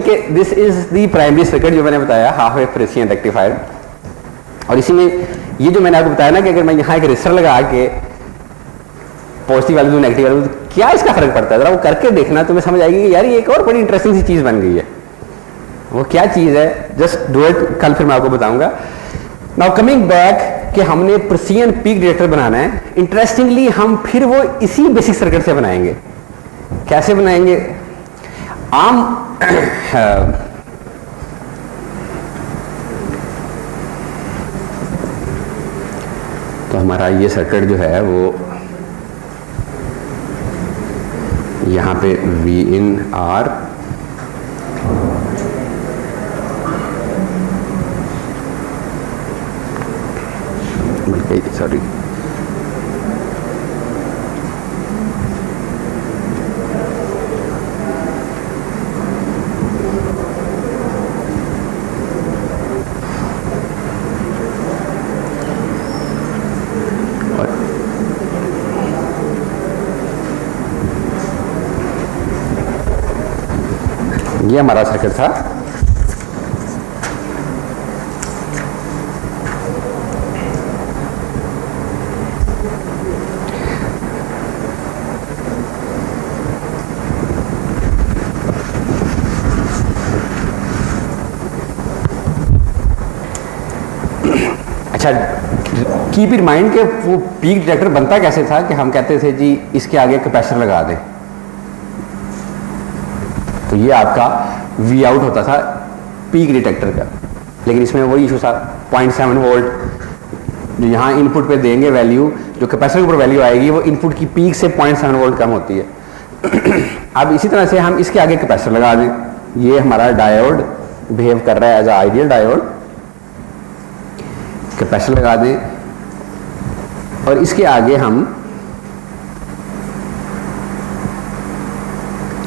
कि this is the primary circuit जो मैंने बताया, हाफ वेव प्रेसियन रेक्टिफायर। और इसी में ये जो मैंने आपको बताया ना कि अगर मैं यहाँ एक रेजिस्टर लगा के पॉजिटिव वैल्यू नेगेटिव वैल्यू, क्या इसका फर्क पड़ता है, जरा वो करके देखना, तुम्हें समझ आएगी कि यार ये एक और बड़ी इंटरेस्टिंग सी चीज बन गई है। वो क्या चीज है, जस्ट डू इट, कल फिर मैं आपको बताऊंगा। नाउ कमिंग बैक कि हमने प्रेसियन पीक डिटेक्टर बनाना है। इंटरेस्टिंगली हम फिर वो इसी बेसिक सर्किट से बनाएंगे। कैसे बनाएंगे? आम तो हमारा ये सर्किट जो है वो यहाँ पे वी इन आर, सॉरी ये हमारा सर्किट था। अच्छा, कीप इन माइंड कि वो पीक डिटेक्टर बनता कैसे था कि हम कहते थे जी इसके आगे कैपेसिटर लगा दें, तो ये आपका वी आउट होता था पीक डिटेक्टर का। लेकिन इसमें वही इशू था, 0.7 वोल्ट जो यहाँ इनपुट पे देंगे वैल्यू, जो कैपेसिटर के ऊपर वैल्यू आएगी वो इनपुट की पीक से 0.7 वोल्ट कम होती है। अब इसी तरह से हम इसके आगे कैपेसिटर लगा दें। ये हमारा डायोड बिहेव कर रहा है as a ideal diode. Capacitor लगा दें और इसके आगे हम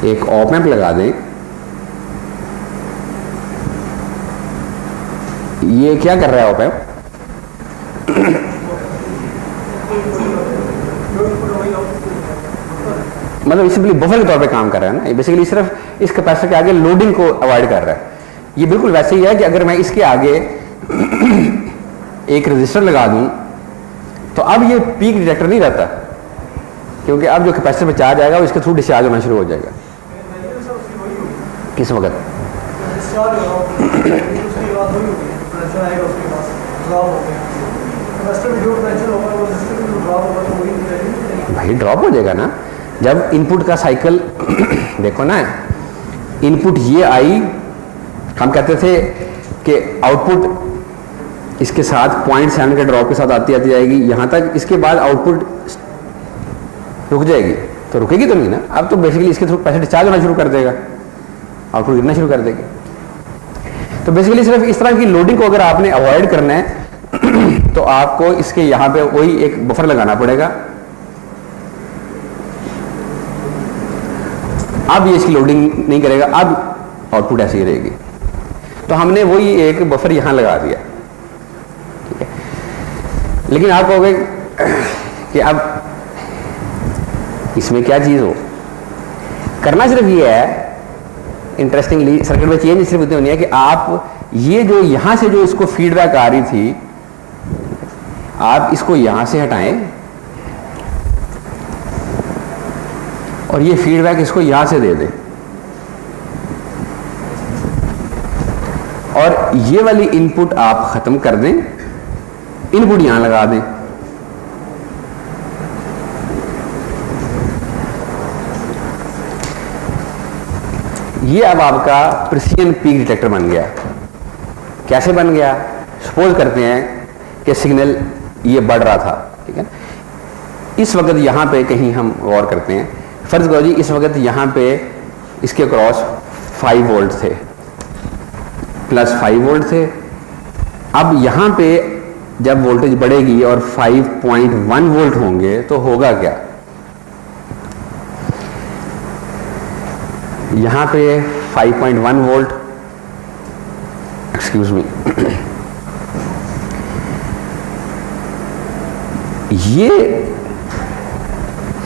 एक ऑप एम्प लगा दें। ये क्या कर रहा है ऑप एम्प? मतलब सिंपली बफर के तौर पे काम कर रहा है ना। बेसिकली सिर्फ इस कैपेसिटर के आगे लोडिंग को अवॉइड कर रहा है। ये बिल्कुल वैसे ही है कि अगर मैं इसके आगे एक रजिस्टर लगा दूं तो अब ये पीक डिटेक्टर नहीं रहता, क्योंकि अब जो कैपेसिटर पे चार्ज आएगा वो इसके थ्रू डिस्चार्ज होना शुरू हो जाएगा। किस वक्त? भाई ड्रॉप हो जाएगा ना जब इनपुट का साइकिल देखो ना, इनपुट ये आई, हम कहते थे कि आउटपुट इसके साथ 0.7 के ड्रॉप के साथ आती जाएगी यहाँ तक, इसके बाद आउटपुट रुक जाएगी। तो रुकेगी तो नहीं ना, अब तो बेसिकली इसके थ्रू पैसे डिस्चार्ज होना शुरू कर देगा, आउटपुट गिरना शुरू कर देगी। तो बेसिकली सिर्फ इस तरह की लोडिंग को अगर आपने अवॉइड करना है तो आपको इसके यहाँ पे वही एक बफर लगाना पड़ेगा। अब ये इसकी लोडिंग नहीं करेगा, अब आउटपुट ऐसे ही रहेगी। तो हमने वही एक बफर यहां लगा दिया, ठीक है। लेकिन आप कहोगे कि अब इसमें क्या चीज हो, करना सिर्फ ये है, इंटरेस्टिंगली सर्किट में चेंज सिर्फ इतनी होनी है कि आप ये जो यहां से जो इसको फीडबैक आ रही थी, आप इसको यहां से हटाएं और ये फीडबैक इसको यहां से दे दें, और ये वाली इनपुट आप खत्म कर दें, इनपुट यहां लगा दें। ये अब आपका प्रेसिजन पीक डिटेक्टर बन गया। कैसे बन गया? सपोज करते हैं कि सिग्नल ये बढ़ रहा था, ठीक है। इस वक्त यहां पे कहीं हम गौर करते हैं, फर्ज करो जी इस वक्त यहां पे इसके क्रॉस 5 वोल्ट थे, प्लस 5 वोल्ट थे। अब यहां पे जब वोल्टेज बढ़ेगी और 5.1 वोल्ट होंगे तो होगा क्या? यहां पे 5.1 वोल्ट, एक्सक्यूज मी, ये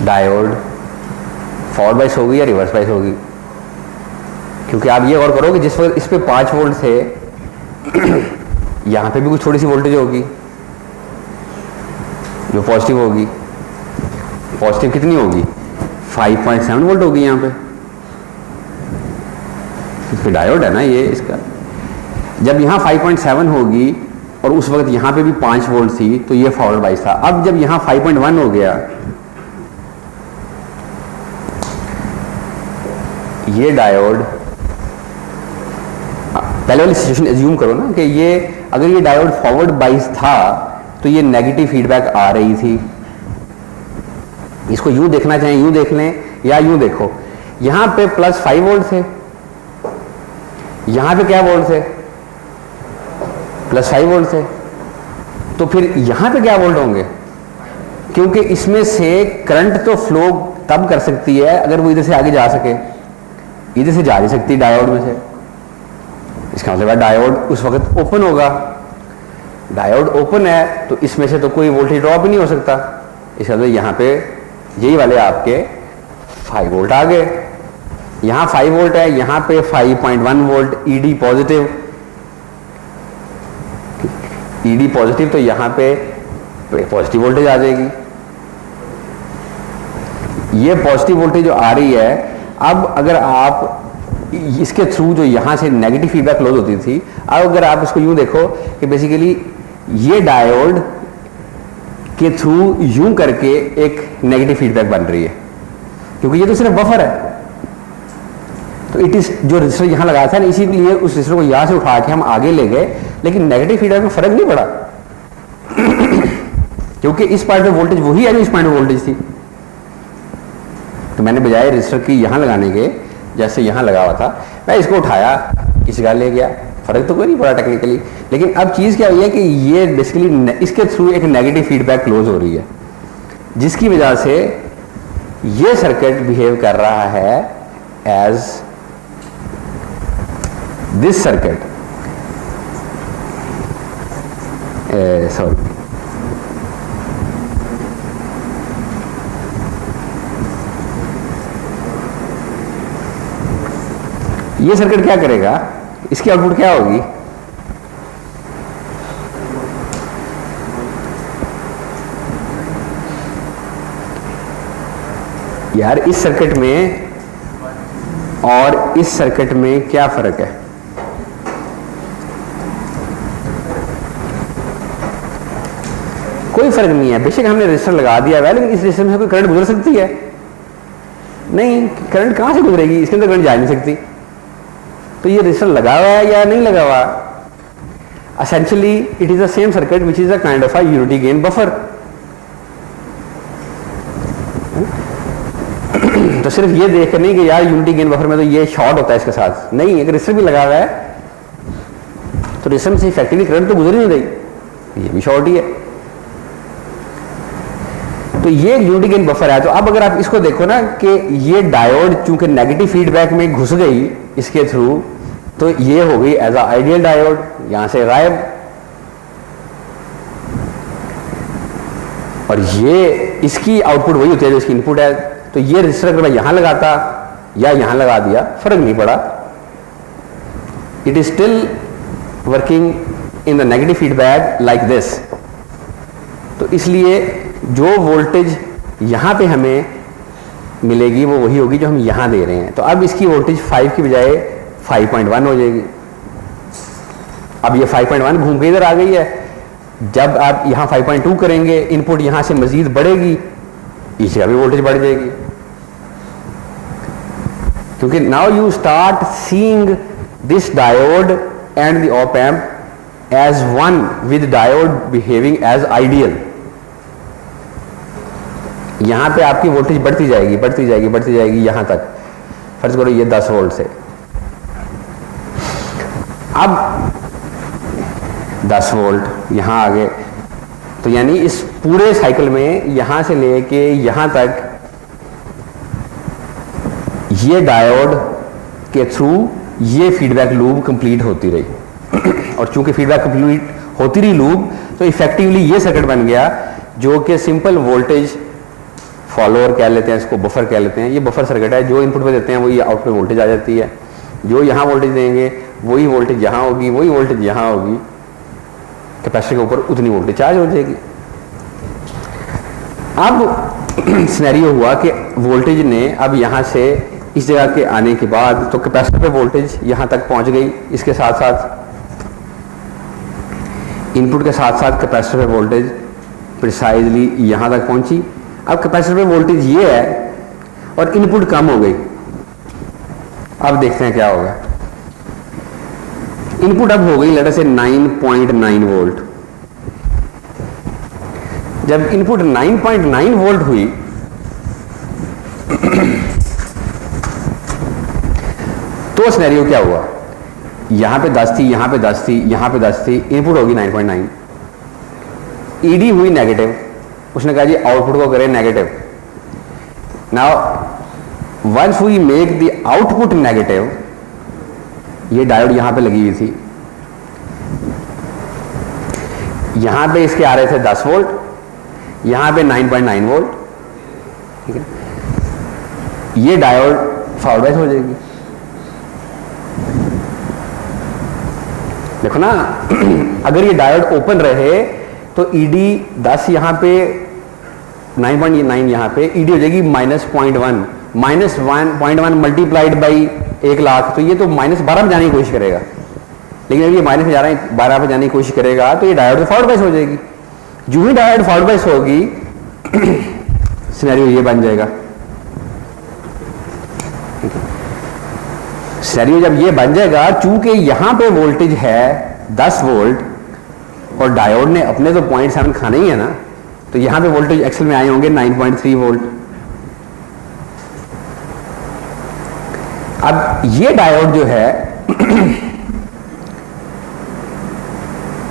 डायोड फॉरवर्ड बाइस होगी या रिवर्स बाइस होगी? क्योंकि आप ये गौर करो कि जिस वक्त इस पे 5 वोल्ट थे यहाँ पे भी कुछ थोड़ी सी वोल्टेज होगी जो पॉजिटिव होगी। पॉजिटिव कितनी होगी? 5.7 वोल्ट होगी यहाँ पे। इसका डायोड है ना ये इसका। जब यहाँ 5.7 होगी और उस वक्त यहाँ पे भी 5 वोल्ट थी तो ये फॉरवर्ड बाइस था। अब जब यहाँ 5.1 हो गया, ये डायोड, पहले वाली सिचुएशन एज्यूम करो ना कि ये अगर ये डायोड फॉरवर्ड बाइस था तो ये नेगेटिव फीडबैक आ रही थी। इसको यूं देखना चाहें यूं देख लें या यूं देखो, यहां पे +5 वोल्ट थे, यहां पे क्या वोल्ट थे? +5 वोल्ट थे। तो फिर यहां पे क्या वोल्ट होंगे? क्योंकि इसमें से करंट तो फ्लो तब कर सकती है अगर वो इधर से आगे जा सके, इधर से जा नहीं सकती डायोड में से। इसका मतलब डायोड उस वक्त ओपन होगा। डायोड ओपन है तो इसमें से तो कोई वोल्टेज ड्रॉप ही नहीं हो सकता। इसका मतलब यहाँ पे यही वाले आपके 5 वोल्ट आ गए। यहाँ 5 वोल्ट है, यहाँ पे 5.1 volt ED positive. ED positive तो यहाँ पे पॉजिटिव वोल्टेज आ जाएगी। ये पॉजिटिव वोल्टेज जो आ रही है, अब अगर आप इसके थ्रू जो यहाँ से नेगेटिव फीडबैक क्लोज होती थी, अब अगर आप इसको यूं देखो कि बेसिकली ये डायोड के थ्रू यूं करके एक नेगेटिव फीडबैक बन रही है, क्योंकि ये तो सिर्फ बफर है। तो इट इज जो रजिस्टर यहां लगाया था ना, इसीलिए उस रजिस्टर को यहां से उठा के हम आगे ले गए, लेकिन नेगेटिव फीडबैक में फर्क नहीं पड़ा क्योंकि इस पॉइंट पे वोल्टेज वही है जो इस पॉइंट पे वोल्टेज थी। तो मैंने बजाय रजिस्टर की यहां लगाने के, जैसे यहां लगा हुआ था, मैं इसको उठाया, इस जगह ले गया, फर्क तो कोई नहीं पड़ा टेक्निकली। लेकिन अब चीज क्या हुई है कि ये बेसिकली इसके थ्रू एक नेगेटिव फीडबैक क्लोज हो रही है, जिसकी वजह से ये सर्किट बिहेव कर रहा है एज दिस सर्किट, सॉरी, ये सर्किट क्या करेगा, इसकी आउटपुट क्या होगी? यार इस सर्किट में और इस सर्किट में क्या फर्क है? कोई फर्क नहीं है। बेशक हमने रजिस्टर लगा दिया है, लेकिन इस रजिस्टर में कोई करंट गुजर सकती है? नहीं, करंट कहां से गुजरेगी? इसके अंदर करंट जा नहीं सकती। तो ये रजिस्टर लगा हुआ है या नहीं लगा हुआ? Essentially it is the same circuit which is a kind of a unity gain buffer. तो सिर्फ ये देख नहीं कि यार यूनिटी गेन बफर में तो ये शॉर्ट होता है इसके साथ, नहीं, अगर रजिस्टर भी लगा हुआ है तो रजिस्टर में से इफेक्टिवली करंट तो गुजर ही नहीं रही, ये भी शॉर्ट ही है। तो ये यूनिटी गेन बफर है। तो अब अगर आप इसको देखो ना कि ये डायोड चूंकि नेगेटिव फीडबैक में घुस गई इसके थ्रू, तो ये हो गई एज अ आइडियल डायोड, यहां से गायब। और ये इसकी आउटपुट वही होती है जो इसकी इनपुट है। तो ये रजिस्टर अगर मैं यहां लगाता या यहां लगा दिया, फर्क नहीं पड़ा, it is still working in the negative feedback like this. तो इसलिए जो वोल्टेज यहां पे हमें मिलेगी वो वही होगी जो हम यहां दे रहे हैं। तो अब इसकी वोल्टेज 5 की बजाय 5.1 हो जाएगी। अब ये 5.1 घूम के इधर आ गई है। जब आप यहां 5.2 करेंगे, इनपुट यहां से मजीद बढ़ेगी, इस जगह भी वोल्टेज बढ़ जाएगी, क्योंकि now you start seeing this diode and the op amp as one with diode behaving as ideal. यहां पे आपकी वोल्टेज बढ़ती जाएगी, बढ़ती जाएगी, बढ़ती जाएगी यहां तक। फर्ज करो ये 10 वोल्ट से, अब 10 वोल्ट यहां आ गए। तो यानी इस पूरे साइकिल में यहां से लेके यहां तक ये डायोड के थ्रू ये फीडबैक लूप कंप्लीट होती रही और चूंकि फीडबैक कंप्लीट होती रही लूप, तो इफेक्टिवली ये सर्किट बन गया जो कि सिंपल वोल्टेज फॉलोअर कह लेते हैं, इसको बफर कह लेते हैं। ये बफर सर्किट है, जो इनपुट पे देते हैं वो ये आउटपुट वोल्टेज आ जाती है। जो यहाँ वोल्टेज देंगे वही वोल्टेज यहाँ होगी, वही वोल्टेज यहाँ होगी, कैपेसिटर के ऊपर उतनी वोल्टेज चार्ज हो जाएगी। अब सिनेरियो हुआ कि वोल्टेज ने अब यहाँ से इस जगह के आने के बाद तो कैपेसिटर पे वोल्टेज यहाँ तक पहुँच गई, इसके साथ साथ इनपुट के साथ साथ कैपेसिटर पे वोल्टेज प्रिसाइजली यहाँ तक पहुँची। अब कैपेसिटर पे वोल्टेज ये है और इनपुट कम हो गई। अब देखते हैं क्या होगा। इनपुट अब हो गई लेट अस से 9.9 वोल्ट। जब इनपुट 9.9 वोल्ट हुई तो सिनेरियो क्या हुआ, यहां पे 10 थी, यहां पे 10 थी, यहां पे 10 थी, इनपुट होगी 9.9, ईडी हुई नेगेटिव। उसने कहा जी आउटपुट को करें negative. Now once we make the output negative, ये डायोड यहां पे लगी हुई थी, यहां पे इसके आ रहे थे 10 वोल्ट, यहां पे 9.9 वोल्ट, ठीक है। ये डायोड फॉरवर्ड बायस हो जाएगी। देखो ना अगर ये डायोड ओपन रहे तो ईडी 10 यहां पे 9.9 यहां पे, ईडी हो जाएगी -0.1, -1.1 मल्टीप्लाइड बाई 1 लाख, तो ये तो -12 में जाने की कोशिश करेगा। लेकिन अगर ये माइनस में जा रहा है 12 पे जाने की कोशिश करेगा तो ये डायोड फॉरवर्ड बायस हो जाएगी। जो ही डायोड फॉरवर्ड बायस होगी सिनेरियो ये बन जाएगा। सिनेरियो जब ये बन जाएगा, चूंकि यहां पे वोल्टेज है 10 वोल्ट और डायोड ने अपने तो 0.7 खाना ही है ना, तो यहां पे वोल्टेज एक्सेल में आए होंगे 9.3 वोल्ट। अब ये डायोड जो है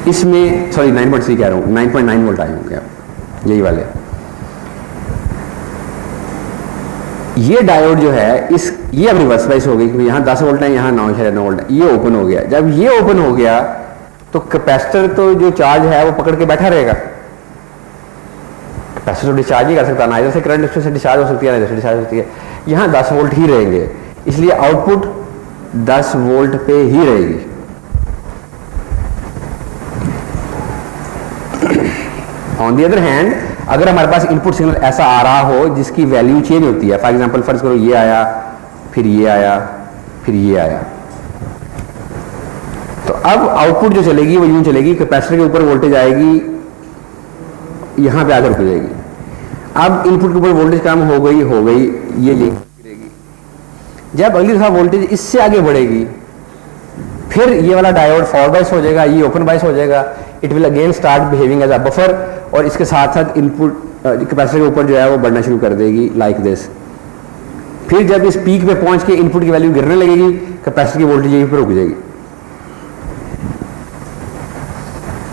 इसमें सॉरी 9.3 कह रहा हूं, 9.9 वोल्ट आए होंगे अब यही वाले। ये डायोड जो है ये अब रिवर्स बायस हो गई क्योंकि यहाँ 10 वोल्ट है, यहाँ 9 वोल्ट है, ये ओपन हो गया। जब ये ओपन हो गया तो कैपेसिटर तो जो चार्ज है वो पकड़ के बैठा रहेगा। कैपेसिटर तो डिस्चार्ज ही कर सकता ना, इधर से करंट इससे डिस्चार्ज हो सकती है ना इधर से डिस्चार्ज हो सकती है। यहाँ 10 वोल्ट ही रहेंगे, इसलिए आउटपुट 10 वोल्ट पे ही रहेगी। ऑन दी अदर हैंड अगर हमारे पास इनपुट सिग्नल ऐसा आ रहा हो जिसकी वैल्यू चेंज होती है, फॉर एग्जांपल फर्ज करो ये आया, फिर ये आया, फिर ये आया, तो अब आउटपुट जो चलेगी वो यूं चलेगी, कैपेसिटर के ऊपर वोल्टेज आएगी, यहां पे आकर रुक जाएगी। अब इनपुट के ऊपर वोल्टेज कम हो गई ये गिरेगी। जब अगली दफा वोल्टेज इससे आगे बढ़ेगी फिर ये वाला डायोड फॉरवर्ड बायस हो जाएगा, ये ओपन बायस हो जाएगा। It will again start behaving as a buffer और इसके साथ साथ इनपुट कैपेसिटर के ऊपर जो है वो बढ़ना शुरू कर देगी लाइक दिस। फिर जब इस पीक पे पहुंच के इनपुट की वैल्यू गिरने लगेगी, कैपेसिटर की वोल्टेज यहीं पर रुक जाएगी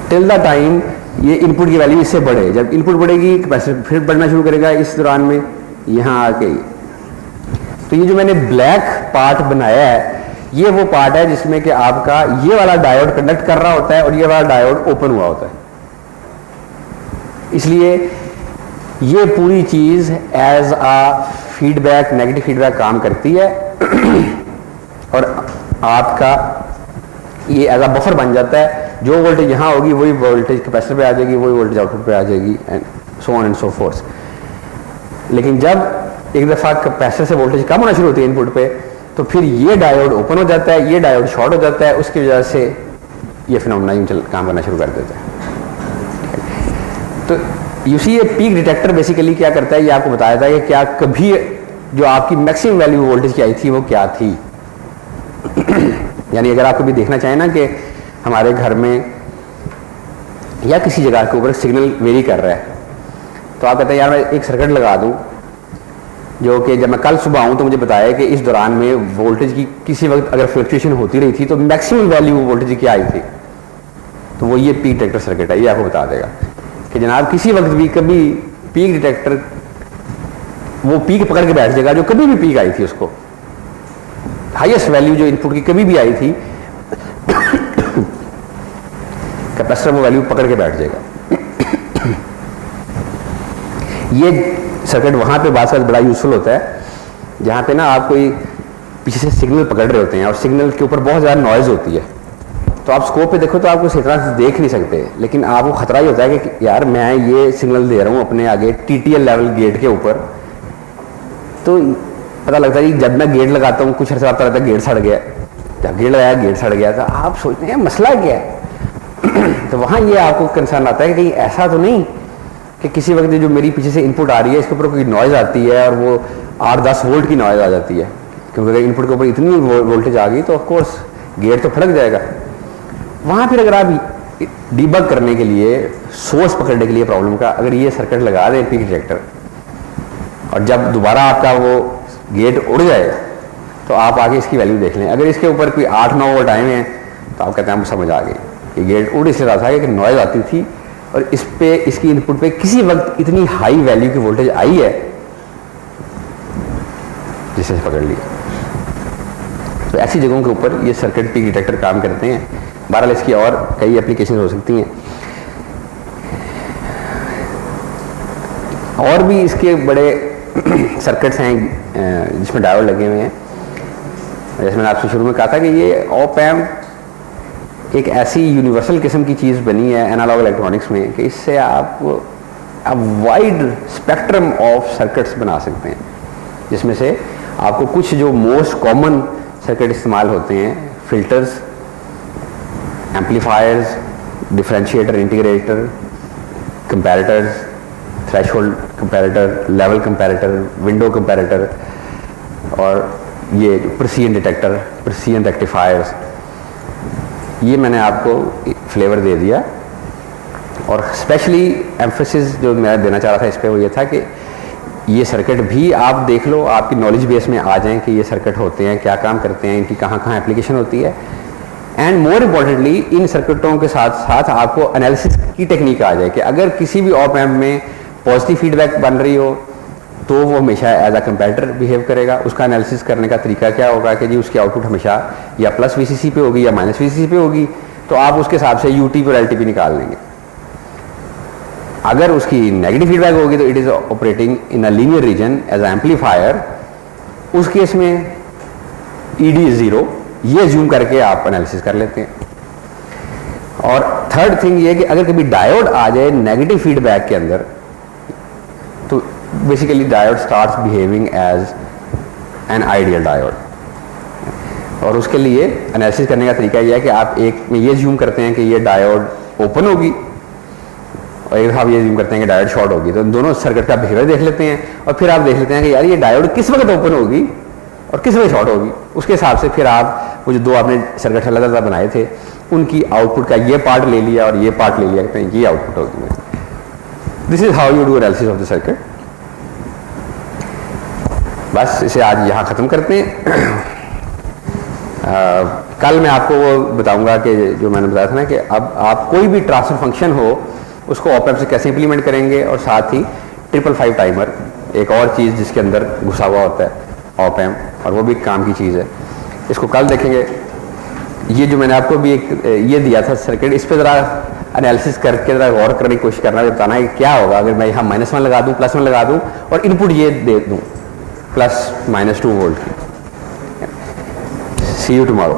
टिल द टाइम ये इनपुट की वैल्यू इससे बढ़े। जब इनपुट बढ़ेगी कैपेसिटर फिर बढ़ना शुरू करेगा इस दौरान में यहां आके। तो ये जो मैंने ब्लैक पार्ट बनाया है ये वो पार्ट है जिसमें कि आपका ये वाला डायोड कंडक्ट कर रहा होता है और ये वाला डायोड ओपन हुआ होता है। इसलिए ये पूरी चीज as a feedback, negative feedback काम करती है और आपका ये एज अ बफर बन जाता है। जो वोल्टेज यहां होगी वही वोल्टेज कैपेसिटर पे आ जाएगी, वही वोल्टेज आउटपुट पे आ जाएगी and so on and so fourth. लेकिन जब एक दफा कैपेसिटर से वोल्टेज कम होना शुरू होती है इनपुट पे, तो फिर ये डायोड ओपन हो जाता है, ये डायोड शॉर्ट हो जाता है, उसकी वजह से ये फिनोमेना यूं काम करना शुरू कर देता है। तो यू सी ये पीक डिटेक्टर बेसिकली क्या करता है, ये आपको बताया था कि क्या कभी जो आपकी मैक्सिमम वैल्यू वोल्टेज की आई थी वो क्या थी। यानी अगर आप कभी देखना चाहें ना कि हमारे घर में या किसी जगह के ऊपर सिग्नल वेरी कर रहा है, तो आप कहते हैं यार मैं एक सर्किट लगा दूं जो कि जब मैं कल सुबह आऊँ तो मुझे बताया कि इस दौरान में वोल्टेज की किसी वक्त अगर फ्लक्चुएशन होती रही थी तो मैक्सिमम वैल्यू वोल्टेज की आई थी। तो वो ये पीक डिटेक्टर सर्किट है, ये आपको बता देगा कि जनाब किसी वक्त भी कभी पीक डिटेक्टर वो पीक पकड़ के बैठ जाएगा जो कभी भी पीक आई थी, उसको हाईएस्ट वैल्यू जो इनपुट की कभी भी आई थी कैपेसिटर वो वैल्यू पकड़ के बैठ जाएगा। ये सर्किट वहां पे बात बड़ा यूजफुल होता है जहां पे ना आप कोई पीछे से सिग्नल पकड़ रहे होते हैं और सिग्नल के ऊपर बहुत ज़्यादा नॉइज़ होती है, तो आप स्कोप पे देखो तो आपको इस तरह से देख नहीं सकते, लेकिन आपको खतरा ही होता है कि यार मैं ये सिग्नल दे रहा हूँ अपने आगे TTL लेवल गेट के ऊपर, तो पता लगता है कि जब मैं गेट लगाता हूँ कुछ अर्सा लगता है गेट सड़ गया, जब गेट लगाया गेट सड़ गया, तो आप सोचते हैं मसला क्या है। तो वहाँ ये आपको कंसर्न आता है कि कहीं ऐसा तो नहीं कि किसी वक्त जो मेरी पीछे से इनपुट आ रही है इसके ऊपर कोई नॉइज़ आती है और वो 8-10 वोल्ट की नॉइज़ आ जाती है, क्योंकि अगर इनपुट के ऊपर इतनी वोल्टेज आ गई तो ऑफकोर्स गेट तो फटक जाएगा। वहाँ फिर अगर आप डीबग करने के लिए, सोर्स पकड़ने के लिए प्रॉब्लम का, अगर ये सर्किट लगा दें पीक डिटेक्टर और जब दोबारा आपका वो गेट उड़ जाए तो आप आगे इसकी वैल्यू देख लें। अगर इसके ऊपर कोई 8-9 वोल्ट आए हैं तो आप कहते हैं समझ आ गई कि गेट उड़ इसलिए रहा था कि नॉइज़ आती थी और इस पे इसकी इनपुट पे किसी वक्त इतनी हाई वैल्यू की वोल्टेज आई है जिसे पकड़ लिया। तो ऐसी जगहों के ऊपर ये सर्किट पीक डिटेक्टर काम करते हैं। बहरहाल इसकी और कई एप्लीकेशन हो सकती हैं, और भी इसके बड़े सर्किट्स हैं जिसमें डायोड लगे हुए हैं। जैसे मैंने आपसे शुरू में कहा था कि ये ऑप एम्प एक ऐसी यूनिवर्सल किस्म की चीज़ बनी है एनालॉग इलेक्ट्रॉनिक्स में कि इससे आप वाइड स्पेक्ट्रम ऑफ सर्किट्स बना सकते हैं, जिसमें से आपको कुछ जो मोस्ट कॉमन सर्किट इस्तेमाल होते हैं, filters, amplifiers, differentiator, integrator, comparators, threshold comparator, level comparator, window comparator और ये प्रेसिजन डिटेक्टर, प्रेसिजन रेक्टिफायर्स, ये मैंने आपको फ्लेवर दे दिया। और स्पेशली एम्फेसिस जो मैं देना चाह रहा था इस पर वो ये था कि ये सर्किट भी आप देख लो, आपकी नॉलेज बेस में आ जाएं कि ये सर्किट होते हैं, क्या काम करते हैं, इनकी कहाँ कहाँ एप्लीकेशन होती है, एंड मोर इम्पॉर्टेंटली इन सर्किटों के साथ साथ आपको एनालिसिस की टेक्निक आ जाए कि अगर किसी भी ऑप एम्प में पॉजिटिव फीडबैक बन रही हो तो वो हमेशा एज अ कंपैरेटर बिहेव करेगा। उसका एनालिसिस करने का तरीका क्या होगा कि जी उसकी आउटपुट हमेशा या प्लस VCC पे होगी या माइनस VCC पे होगी, तो आप उसके हिसाब से UTP और LTP निकाल लेंगे। अगर उसकी नेगेटिव फीडबैक होगी तो it is operating in a linear region as amplifier, उस केस में ED इज 0, ये जूम करके आप एनालिसिस कर लेते हैं। और थर्ड थिंग ये कि अगर कभी डायोड आ जाए नेगेटिव फीडबैक के अंदर तो basically diode starts behaving as an ideal diode. और उसके लिए एनालिसिस करने का तरीका यह है कि आप एक में ये जूम करते हैं कि ये डायोड ओपन होगी और एक आप ये जूम करते हैं कि डायोड शॉर्ट होगी, तो दोनों सर्किट का बिहेवियर देख लेते हैं और फिर आप देख लेते हैं कि यार ये डायोड किस वक्त ओपन होगी और किस वक्त शॉर्ट होगी। उसके हिसाब से फिर आप वो जो दो आपने सर्किट अलग अलग बनाए थे उनकी आउटपुट का ये पार्ट ले लिया और ये पार्ट ले लिया, कहते हैं ये आउटपुट होगी। This is how you do analysis of the circuit. बस इसे आज यहाँ ख़त्म करते हैं। कल मैं आपको वो बताऊंगा कि जो मैंने बताया था ना कि अब आप कोई भी ट्रांसफर फंक्शन हो उसको ऑप एम्प से कैसे इंप्लीमेंट करेंगे, और साथ ही 555 टाइमर एक और चीज़ जिसके अंदर घुसा हुआ होता है ऑप एम्प, और वो भी काम की चीज़ है, इसको कल देखेंगे। ये जो मैंने आपको भी एक ये दिया था सर्किट, इस पर ज़रा एनालिसिस करके ज़रा गौर करने की कोशिश करना, बताना है कि क्या होगा अगर मैं यहाँ -1 लगा दूँ, +1 लगा दूँ और इनपुट ये दे दूँ +-2 वोल्ट की। सी यू टुमारो।